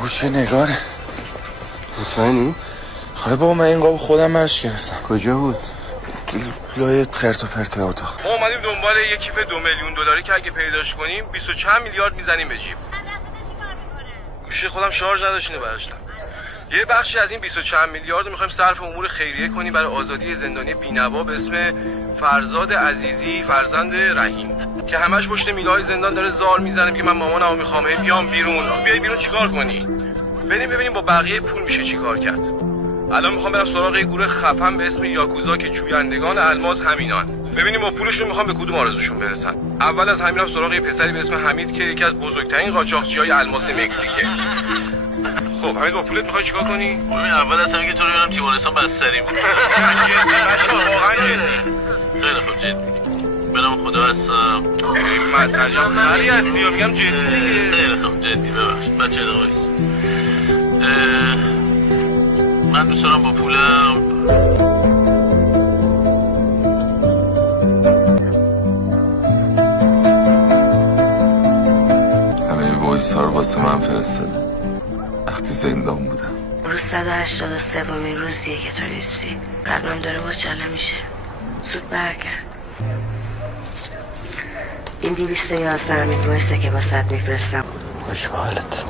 گوشه نگاره. مطمئنی؟ خاله بابا من این قاب خودم برش گرفتم. کجا بود؟ لای خرت و پرت اتاق. ما اومدیم دنبال یه کیف 2 میلیون دلاری که اگه پیداش کنیم 20 و چند میلیارد میزنیم به جیب. گوشی خودم شارژ نداشت اینو برداشتم. یه بخشی از این 20 و چند میلیارد رو میخوایم صرف امور خیریه کنیم برای آزادی زندانی بی‌نوا به اسم فرزاد عزیزی فرزند رحیم که همش پشت میله‌های زندان داره زار میزنه میگه من مامانمو میخوام بیام بیرون. بیای بیرون چیکار کنی؟ بریم ببینیم با بقیه پول میشه چیکار کرد. الان میخوام برم سراغ یه گروه خفن به اسم یاکوزا که جویندگان الماس همینان. ببینیم با پولشون میخوام به کدوم آرزوشون برسن. اول از همینم سراغ یه پسری به اسم حمید که یکی از بزرگترین قاچاقچیای الماس مکزیکه. خب حمید با پولت میخوای چیکار کنی؟ ببین اول از همه که تو رو بیارم تیمارستان بستری بود. واقعا جدی. خیلی خوب جدی. بنام خدا هستم. من عجب خری هستی یا میگم جدی دیگه. خیلی خوب جدی ببخشید بچه ادامه ایست. من دوست دارم با پولم همه وایس ها رو واسه من فرستاده وقتی زندان بودم. روز 183 روزیه که تو نیستی. قلبم داره مچاله میشه. زود برگرد. این 211 وایسه که با 100 میفرستم. خوش به حالت.